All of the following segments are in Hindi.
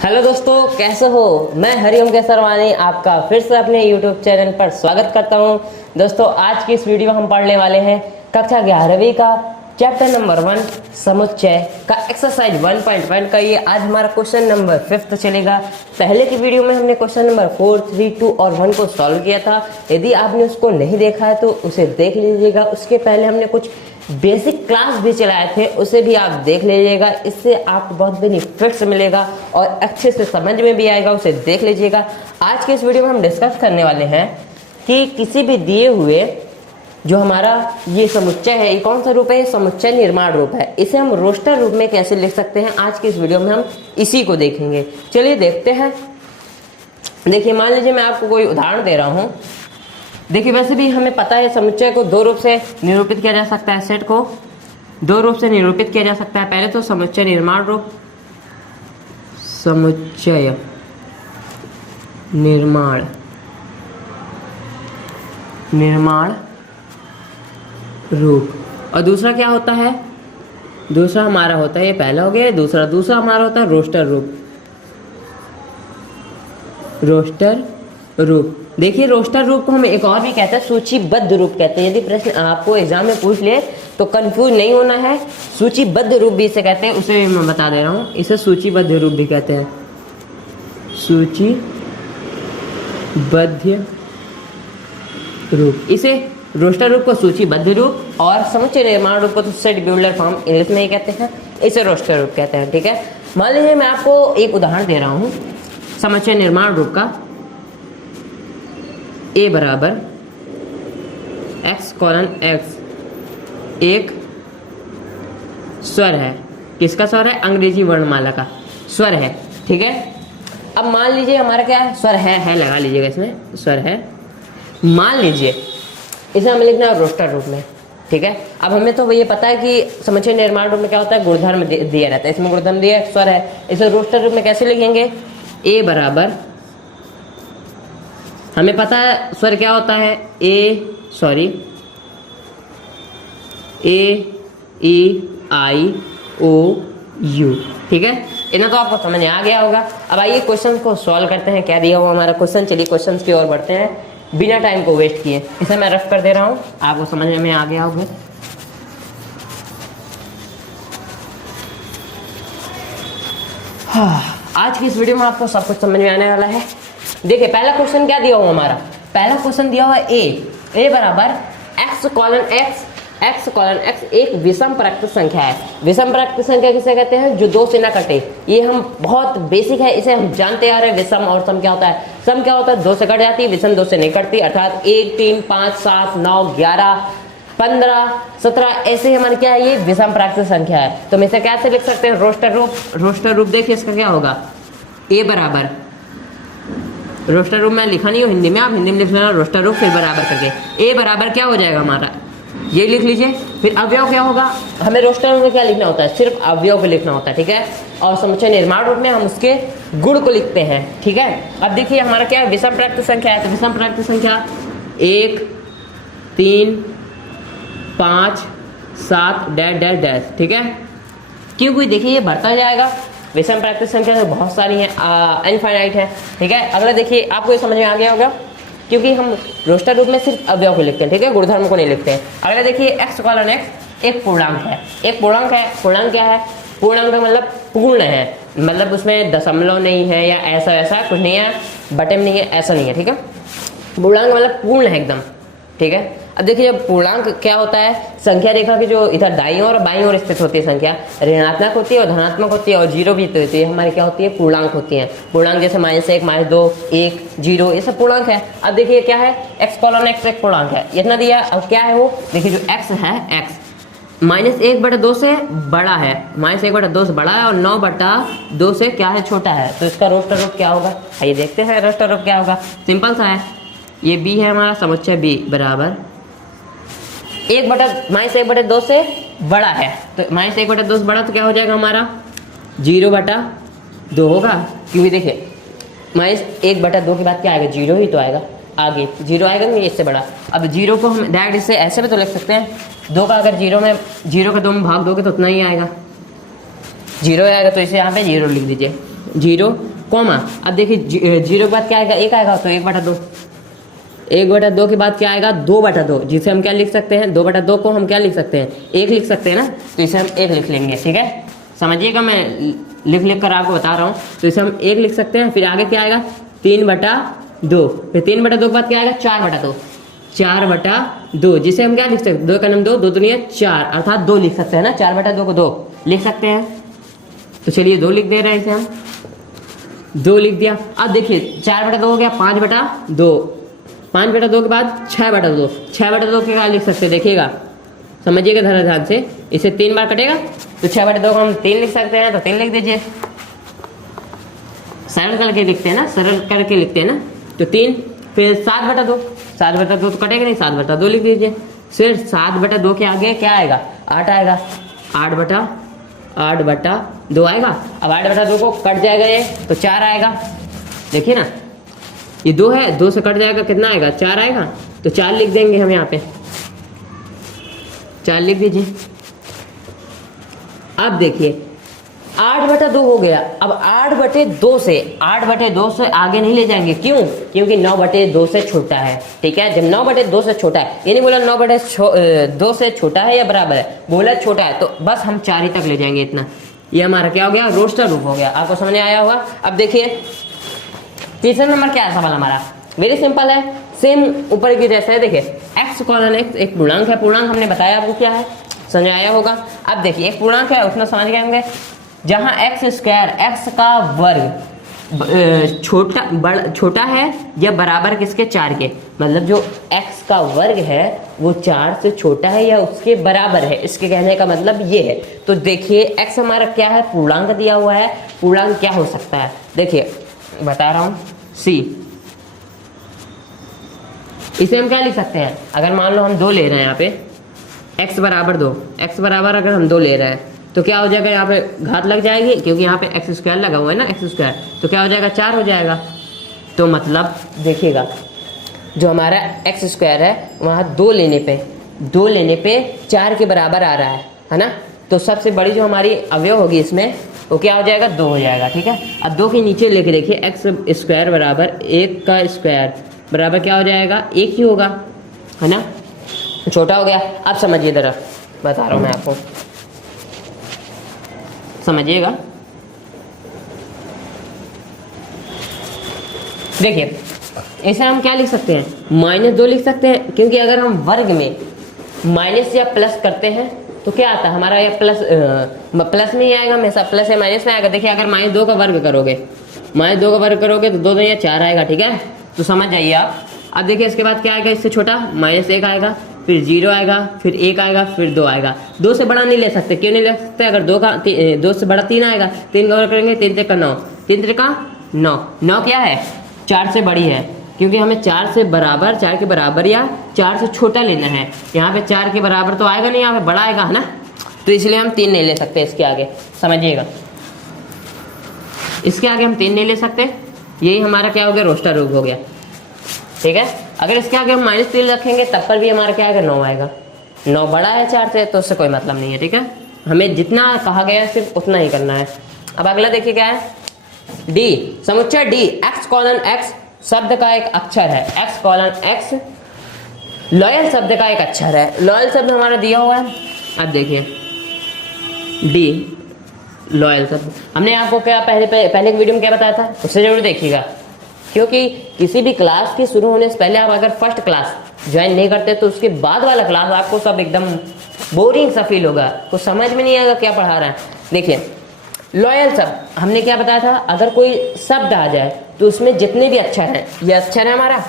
हेलो दोस्तों, कैसे हो। मैं हरिओम केसरवानी आपका फिर से अपने यूट्यूब चैनल पर स्वागत करता हूं। दोस्तों, आज की इस वीडियो में हम पढ़ने वाले हैं कक्षा 11वीं का चैप्टर नंबर 1 समुच्चय का एक्सरसाइज 1.1 का। ये आज हमारा क्वेश्चन नंबर 5 चलेगा। पहले की वीडियो में हमने क्वेश्चन नंबर 4, 3, 2 और 1 को सॉल्व किया था। यदि आपने उसको नहीं देखा है तो उसे देख लीजिएगा। उसके पहले हमने कुछ बेसिक क्लास भी चलाए थे, उसे भी आप देख लीजिएगा। इससे आपको बहुत बेनिफिट्स मिलेगा और अच्छे से समझ में भी आएगा, उसे देख लीजिएगा। आज के इस वीडियो में हम डिस्कस करने वाले हैं कि किसी भी दिए हुए जो हमारा ये समुच्चय है, ये कौन सा रूप है, ये समुच्चय निर्माण रूप है। इसे हम रोस्टर रूप में कैसे लिख सकते हैं, आज की इस वीडियो में हम इसी को देखेंगे। चलिए देखते हैं। देखिए, मान लीजिए मैं आपको कोई उदाहरण दे रहा हूं। देखिए, वैसे भी हमें पता है समुच्चय को दो रूप से निरूपित किया जा सकता है। सेट को दो रूप से निरूपित किया जा सकता है। पहले तो समुच्चय निर्माण रूप, समुच्चय निर्माण रूप, और दूसरा क्या होता है, दूसरा हमारा होता है, ये पहला हो गया, दूसरा हमारा होता है रोस्टर रूप। रोस्टर रूप, देखिए रोस्टर रूप को हम एक और भी कहते हैं, सूचीबद्ध रूप कहते हैं। यदि प्रश्न आपको एग्जाम में पूछ ले तो कंफ्यूज नहीं होना है। सूचीबद्ध रूप भी इसे कहते हैं, उसे भी मैं बता दे रहा हूं। इसे सूचीबद्ध रूप भी कहते हैं, सूचीबद्ध रूप। इसे रोस्टर रूप को सूचीबद्ध रूप और समुच्चय निर्माण रूप को तो सेट ब्यूलर फॉर्म इंग्लिश में ही कहते हैं, इसे रोस्टर रूप कहते हैं। ठीक है, मान लीजिए मैं आपको एक उदाहरण दे रहा हूं समुच्चय निर्माण रूप का। A बराबर x कॉलन x एक स्वर है। किसका स्वर है? अंग्रेजी वर्णमाला का स्वर है। ठीक है, अब मान लीजिए हमारा क्या है, स्वर है लगा लीजिएगा, इसमें स्वर है। मान लीजिए इसे हमें लिखना है रोस्टर रूप में। ठीक है, अब हमें तो ये पता है कि समुच्चय निर्माण रूप में क्या होता है, गुणधर्म दिया रहता है। इसमें गुणधर्म दिया स्वर है, इसे रोस्टर रूप में कैसे लिखेंगे? A बराबर, हमें पता है स्वर क्या होता है, ए ई आई ओ यू। ठीक है, इतना तो आपको समझ आ गया होगा। अब आइए क्वेश्चन को सॉल्व करते हैं। क्या दिया हुआ हमारा क्वेश्चन, चलिए क्वेश्चन की ओर बढ़ते हैं बिना टाइम को वेस्ट किए। इसे मैं रफ कर दे रहा हूं, आपको समझ में आ गया होगा। आज की इस वीडियो में आपको सब कुछ समझ में आने वाला है। देखिए, पहला क्वेश्चन क्या दिया हुआ हमारा, पहला क्वेश्चन दिया हुआ ए बराबर x कॉलन x एक विषम परक्त संख्या है। विषम परक्त संख्या किसे कहते हैं? जो दो से ना कटे। ये हम बहुत बेसिक है, इसे हम जानते आ रहे हैं। विषम और सम क्या होता है? सम क्या होता है? दो से कट जाती है, विषम दो से नहीं कटती। अर्थात 1, 3, 5, 7, 9, 11, 15, 17 ऐसे हमारे क्या है, ये विषम परक्त संख्या है। तो हम इसे कैसे लिख सकते हैं? रोस्टर रूप देखिए इसका क्या होगा, ए बराबर, रोस्टर रूप में लिखा नहीं हो हिंदी में, आप हिंदी में लिख लेना रोस्टर रूप, फिर बराबर करके ए बराबर क्या हो जाएगा हमारा, ये लिख लीजिए। फिर अवयव क्या होगा, हमें रोस्टर रूप में क्या लिखना होता है, सिर्फ अवयव को लिखना होता है। ठीक है, और समुच्चय निर्माण रूप में हम उसके गुण को लिखते हैं। ठीक है, अब देखिए हमारा क्या है, विषम परक्त संख्या है। तो विषम परक्त संख्या 1, 3, 5, 7 डैश डैश डैश। ठीक है, क्योंकि देखिए ये बढ़ता जाएगा। विषम परक्त संख्या तो बहुत सारी है, इनफाइनाइट है। ठीक है, अगला देखिए, आपको ये समझ में आ गया होगा क्योंकि हम रोस्टर रूप में सिर्फ अवयव को लिखते हैं। ठीक है, गुणधर्म को नहीं लिखते हैं। अगला देखिए, x कॉलन x एक पूर्णांक है। एक पूर्णांक है, पूर्णांक क्या है? पूर्णांक मतलब पूर्ण है, मतलब उसमें दशमलव नहीं है या ऐसा कुछ नहीं है, बटे में नहीं है, ऐसा नहीं है। ठीक है, पूर्णांक मतलब पूर्ण है एकदम। ठीक है, अब देखिए जब पूर्णांक क्या होता है, संख्या रेखा की जो इधर दाईं और बाईं ओर स्थित होती है संख्या, ऋणात्मक होती है और धनात्मक होती है और जीरो भी होती है, हमारी क्या होती है, पूर्णांक होती है। पूर्णांक जैसे -1, -2, 1, 0 ये सब पूर्णांक है। अब देखिए क्या है, x कॉलन x एक पूर्णांक है, इतना दिया। अब क्या है वो, देखिए जो x है, x -1/2 से बड़ा है, -1/2 से बड़ा है और 9/2 से क्या है, छोटा है। तो इसका रोस्टर रूप क्या होगा, आइए देखते हैं रोस्टर रूप क्या होगा। सिंपल सा है, ये b है हमारा, समुच्चय b बराबर -1/2 से बड़ा है। तो -1/2 से बड़ा तो क्या हो जाएगा हमारा, 0/2 होगा। क्योंकि देखिए -1/2 के बाद क्या आएगा, 0 ही तो आएगा, आगे 0 आएगा नहीं, इससे बड़ा। अब 0 को हम डायरेक्ट इससे ऐसे भी तो लिख सकते हैं, 2 का अगर 0 का 2 में भाग दोगे तो उतना ही आएगा, 0 आएगा। तो इसे यहाँ पे 0 लिख दीजिए, 0 कॉमा। अब देखिए 0 के बाद क्या आएगा, 1 आएगा, तो 1/2। 1/2 के बाद क्या आएगा, 2/2, जिसे हम क्या लिख सकते हैं, 2/2 को हम क्या लिख सकते हैं, 1 लिख सकते हैं ना, तो इसे हम 1 लिख लेंगे। ठीक है, समझिएगा, मैं लिख कर आपको बता रहा हूँ। तो इसे हम 1 लिख सकते हैं। फिर आगे क्या आएगा, 3/2। फिर 3/2 के बाद क्या आएगा, 4/2। 4/2, जिसे हम क्या लिख सकते हैं, 2 का नाम 2, 2 दूनी 4, अर्थात 2 लिख सकते हैं ना, 4/2 को 2 लिख सकते हैं। तो चलिए 2 लिख दे रहे हैं इसे हम, 2 लिख दिया। अब देखिए 4/2 हो गया, 5/2, 5/2 के बाद 6/2। 6/2 के क्या लिख सकते हैं, देखिएगा, समझिएगा धरा ध्यान से, इसे 3 बार कटेगा, तो 6/2 को हम 3 लिख सकते हैं, तो 3 लिख दीजिए। सरल करके लिखते हैं ना, सरल करके लिखते हैं ना, तो 3। फिर 7/2, 7/2 तो कटेगा नहीं, 7/2 लिख दीजिए। फिर 7/2 के आगे क्या आएगा, 8 आएगा, 8/2 आएगा। अब 8/2 को कट जाएगा ये, तो 4 आएगा। देखिए ना, ये 2 है, 2 से कट जाएगा, कितना आएगा, 4 आएगा, तो 4 लिख देंगे हम यहाँ पे, 4 लिख दीजिए। अब देखिए 8/2 हो गया। अब 8/2 से आगे नहीं ले जाएंगे, क्यों, क्योंकि 9/2 से छोटा है। ठीक है, जब 9/2 से छोटा है, ये नहीं बोला 9/2 से छोटा है या बराबर है, बोला छोटा है, तो बस हम 4 ही तक ले जाएंगे इतना। ये हमारा क्या हो गया, रोस्टर रूप हो गया। आपको समझ में आया होगा। अब देखिए तीसरा नंबर क्या है सवाल हमारा, वेरी सिंपल है, सेम ऊपर की जैसा है। देखिए x कॉलन x एक पूर्णांक है, पूर्णांक हमने बताया आपको क्या है, समझ आया होगा। अब देखिए एक पूर्णांक है, उतना समझ गए होंगे, जहां x² x का वर्ग छोटा है या बराबर किसके, 4 के, मतलब जो x का वर्ग है वो 4 से छोटा है या उसके बराबर है, इसके कहने का मतलब ये है। तो देखिए x हमारा क्या है, पूर्णांक दिया हुआ है, पूर्णांक क्या हो सकता है, देखिए बता रहा हूं, c। इसे हम क्या लिख सकते हैं, अगर मान लो हम 2 ले रहे हैं यहाँ पे, x बराबर 2, x बराबर अगर हम 2 ले रहे हैं, तो क्या हो जाएगा, यहाँ पे घात लग जाएगी, क्योंकि यहाँ पे x² लगा हुआ है ना, x², तो क्या हो जाएगा, 4 हो जाएगा। तो मतलब देखिएगा जो हमारा x² है वहाँ 2 लेने पे 4 के बराबर आ रहा है ना, तो सबसे बड़ी जो हमारी अवयव होगी इसमें वो क्या हो जाएगा, 2 हो जाएगा। ठीक है, अब 2 के नीचे लेके देखिए x² बराबर 1 का स्क्वायर बराबर क्या हो जाएगा, 1 ही होगा, है ना, छोटा हो गया। अब समझिए जरा, बता रहा हूँ मैं आपको, समझिएगा। देखिए इसे हम क्या लिख सकते हैं, -2 लिख सकते हैं, क्योंकि अगर हम वर्ग में माइनस या प्लस करते हैं तो क्या आता है हमारा, ये प्लस में ही आएगा हमेशा, प्लस या माइनस में आएगा। देखिए अगर -2 का वर्ग करोगे, -2 का वर्ग करोगे तो 2 2 या 4 आएगा। ठीक है, तो समझ जाइए आप। अब देखिए इसके बाद क्या आएगा, इससे छोटा -1 आएगा, फिर 0 आएगा, फिर 1 आएगा, फिर 2 आएगा। 2 से बड़ा नहीं ले सकते, क्यों नहीं ले सकते, अगर 2 से बड़ा 3 आएगा, 3 का वर्ग करेंगे, 3 3 9, 3 3 9, 9 क्या है, 4 से बड़ी है, क्योंकि हमें 4 से बराबर, 4 के बराबर या 4 से छोटा लेना है। यहाँ पे 4 के बराबर तो आएगा नहीं, यहाँ पे बड़ा आएगा, है ना, तो इसलिए हम 3 नहीं ले सकते इसके आगे, समझिएगा, इसके आगे हम 3 नहीं ले सकते। यही हमारा क्या हो गया, रोस्टर रूप हो गया। ठीक है, अगर इसके आगे हम -3 रखेंगे तब पर भी हमारा क्या आएगा, 9 आएगा। 9 बड़ा है 4 से, तो उससे कोई मतलब नहीं है। ठीक है, हमें जितना कहा गया है सिर्फ उतना ही करना है। अब अगला देखिए क्या है, डी, समुच्चय डी x कॉलन x शब्द का एक अक्षर है, x कॉलन x लॉयल शब्द का एक अक्षर है। लॉयल शब्द हमारा दिया हुआ है। अब देखिए डी लॉयल शब्द, हमने आपको क्या पहले की वीडियो में क्या बताया था, उससे जरूर देखिएगा, क्योंकि किसी भी क्लास के शुरू होने से पहले आप अगर फर्स्ट क्लास ज्वाइन नहीं करते तो उसके बाद वाला क्लास आपको सब एकदम बोरिंग सा फील होगा, कुछ समझ में नहीं आएगा क्या पढ़ा रहा है। देखिए लॉयल शब्द हमने क्या बताया था, अगर कोई शब्द आ जाए तो उसमें जितने भी अक्षर हैं, ये अक्षर है हमारा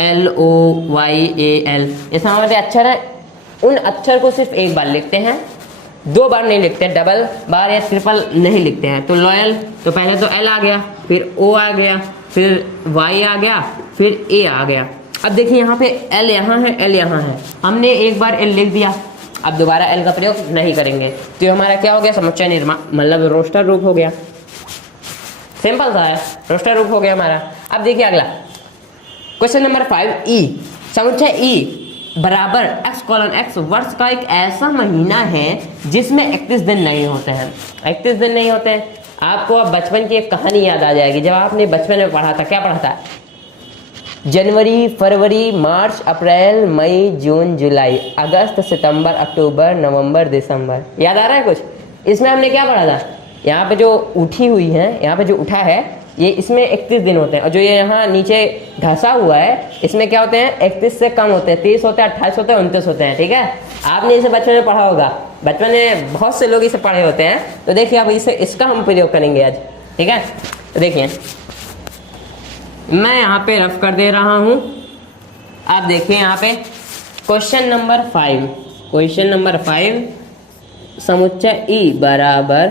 LOYAL, ऐसा हमारे अक्षर है, उन अक्षर को सिर्फ एक बार लिखते हैं, 2 बार नहीं लिखते, डबल बार या ट्रिपल नहीं लिखते हैं। तो लॉयल, तो पहले तो L आ गया, फिर O आ गया, फिर Y आ गया, फिर A आ गया। अब देखिए यहाँ पे L यहाँ है, L यहाँ है, हमने एक बार L लिख दिया, अब दोबारा L का प्रयोग नहीं करेंगे, तो ये हमारा क्या हो गया, समुच्चय निर्माण, मतलब रोस्टर रूप हो गया। सिंपल सा है, रोस्टर रूप हो गया हमारा। अब देखिए अगला क्वेश्चन नंबर 5 ई, समुच्चय ई बराबर x कॉलन x वर्ष का एक ऐसा महीना है जिसमें 31 दिन नहीं होते हैं। 31 दिन नहीं होते हैं। आपको अब बचपन की एक कहानी याद आ जाएगी, जब आपने बचपन में पढ़ा था। क्या पढ़ा था? जनवरी, फरवरी, मार्च, अप्रैल, मई, जून, जुलाई, अगस्त, सितंबर, अक्टूबर, नवंबर, दिसंबर। याद आ रहा है कुछ? इसमें हमने क्या पढ़ा था? यहाँ पे जो उठी हुई है, यहाँ पे जो उठा है, ये इसमें 31 दिन होते हैं, और जो ये यहाँ नीचे धंसा हुआ है, इसमें क्या होते हैं? 31 से कम होते हैं, 30 होते हैं, 28 होते हैं, 29 होते हैं। ठीक है, आपने इसे बचपन में पढ़ा होगा, बचपन में बहुत से लोग इसे पढ़े होते हैं। तो देखिए अब इसे इसका हम प्रयोग करेंगे आज। ठीक है, तो देखिए मैं यहाँ पे रफ कर दे रहा हूँ। आप देखिए यहाँ पे क्वेश्चन नंबर 5, क्वेश्चन नंबर 5, समुच्चय ई बराबर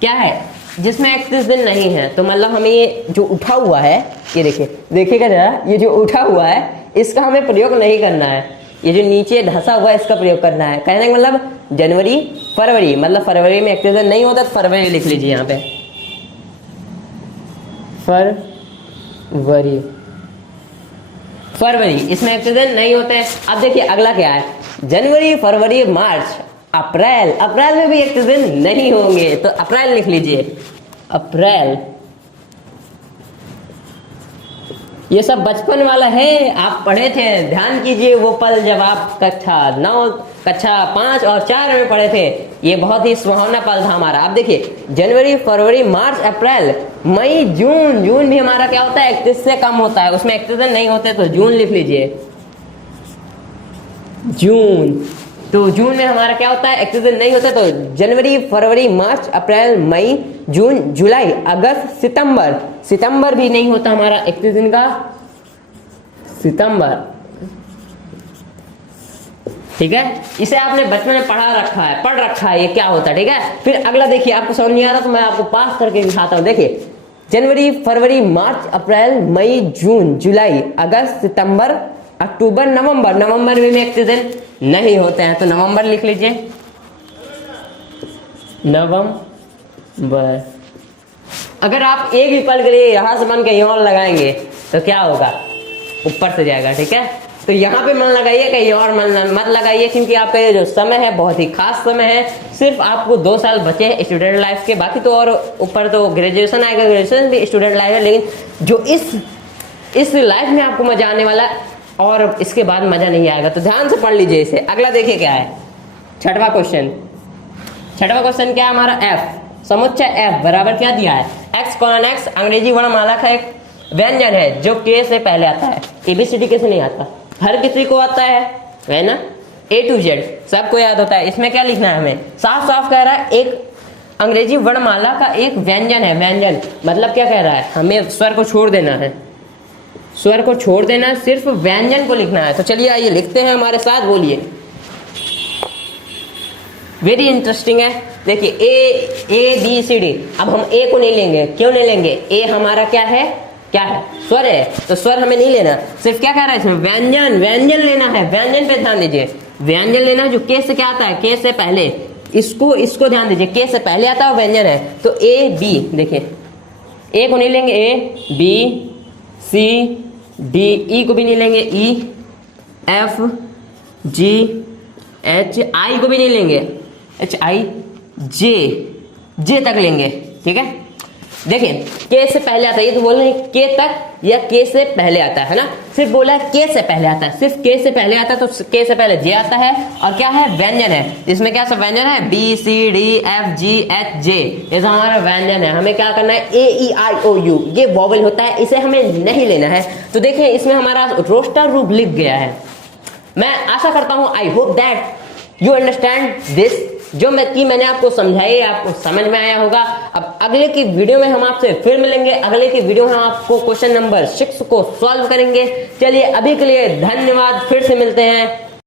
क्या है जिसमें 31 दिन नहीं है। तो मतलब हमें ये जो उठा हुआ है, ये देखिएगा जरा, ये जो उठा हुआ है इसका हमें प्रयोग नहीं करना है, ये जो नीचे धंसा हुआ है इसका प्रयोग करना है। कहने का मतलब जनवरी, फरवरी, मतलब फरवरी में 31 दिन नहीं होता तो फरवरी लिख लीजिए यहाँ पे, फरवरी, फरवरी, इसमें 31 दिन नहीं होते हैं। अब देखिए अगला क्या है? जनवरी, फरवरी, मार्च, अप्रैल, अप्रैल में भी 31 दिन नहीं होंगे, तो अप्रैल लिख लीजिए, अप्रैल। ये सब बचपन वाला है, आप पढ़े थे, ध्यान कीजिए वो पल जब आप कक्षा 9, कक्षा 5 और 4 में पढ़े थे। ये बहुत ही सुहावना पल था हमारा। आप देखिए जनवरी, फरवरी, मार्च, अप्रैल, मई, जून, जून भी हमारा क्या होता है? 31 से कम होता है, उसमें 31 दिन नहीं होते, तो जून लिख लीजिए, जून। तो जून में हमारा क्या होता है? 31 दिन नहीं होता, तो जनवरी, फरवरी, मार्च, अप्रैल, मई, जून, जुलाई, अगस्त, सितंबर, सितंबर भी नहीं होता हमारा 31 दिन का, सितंबर। ठीक है, इसे आपने बचपन में पढ़ रखा है ये क्या होता है। ठीक है, फिर अगला देखिए, आपको समझ नहीं आ रहा तो मैं आपको पास करके दिखाता हूं। देखिए जनवरी, फरवरी, मार्च, अप्रैल, मई, जून, जुलाई, अगस्त, सितंबर, अक्टूबर, नवंबर, नवंबर में 31 दिन नहीं होते हैं, तो नवंबर लिख लीजिए, नवंबर। अगर आप एक भी पल के लिए यहां से मन के यहाँ लगाएंगे तो क्या होगा? ऊपर से जाएगा। ठीक है, तो यहाँ पे मन लगाइए, कहीं और मन मत लगाइए, क्योंकि आपका ये जो समय है बहुत ही खास समय है। सिर्फ आपको 2 साल बचे हैं स्टूडेंट लाइफ के, बाकी तो और ऊपर तो ग्रेजुएशन आएगा, ग्रेजुएशन भी स्टूडेंट लाइफ है। लेकिन जो इस लाइफ में आपको मजा आने वाला और इसके बाद मजा नहीं आएगा, तो ध्यान से पढ़ लीजिए इसे। अगला देखिए क्या है, छठवां क्वेश्चन। छठवां क्वेश्चन क्या है हमारा? एफ, समुच्चय एफ बराबर क्या दिया है? एक्स कॉलन एक्स अंग्रेजी वर्णमाला का एक व्यंजन है जो के से पहले आता है। एबीसीडी कैसे नहीं आता? हर किसी को आता है ना, ए टू जेड सबको याद होता है। इसमें क्या लिखना है हमें? साफ साफ कह रहा है एक अंग्रेजी वर्णमाला का एक व्यंजन है। व्यंजन मतलब क्या कह रहा है? हमें स्वर को छोड़ देना है, स्वर को छोड़ देना है, सिर्फ व्यंजन को लिखना है। तो चलिए आइए लिखते हैं, हमारे साथ बोलिए। वेरी इंटरेस्टिंग है। देखिए ए बी सी डी। अब हम ए को नहीं लेंगे, क्यों नहीं लेंगे? ए हमारा क्या है? क्या है? स्वर है, तो स्वर हमें नहीं लेना। सिर्फ क्या कह रहा है इसमें? व्यंजन, व्यंजन लेना है। व्यंजन पे ध्यान दीजिए, व्यंजन लेना है जो के से क्या आता है? के से पहले। इसको ध्यान दीजिए, के से पहले आता है व्यंजन है। तो ए बी, देखिए ए को नहीं लेंगे, ए बी सी डी, ई को भी नहीं लेंगे, ई एफ जी एच, आई को भी नहीं लेंगे, एच आई जे तक लेंगे। ठीक है, देखिए के से पहले आता है, ये तो बोल रहे हैं के तक या के से पहले आता है ना। सिर्फ बोला है के से पहले आता है, सिर्फ के से पहले आता है, तो के से पहले जे आता है। और क्या है? व्यंजन है। इसमें क्या सब व्यंजन है? B C D F G H J, ये तो हमारा व्यंजन है। हमें क्या करना है? ए ई आई ओ यू, ये वॉवल होता है, इसे हमें नहीं लेना है। तो देखिए इसमें हमारा रोस्टर रूप लिख गया है। मैं आशा करता हूं, I hope that you understand this, जो मैंने आपको समझाई आपको समझ में आया होगा। अब अगले की वीडियो में हम आपसे फिर मिलेंगे। अगले की वीडियो में हम आपको क्वेश्चन नंबर 6 को सॉल्व करेंगे। चलिए अभी के लिए धन्यवाद, फिर से मिलते हैं।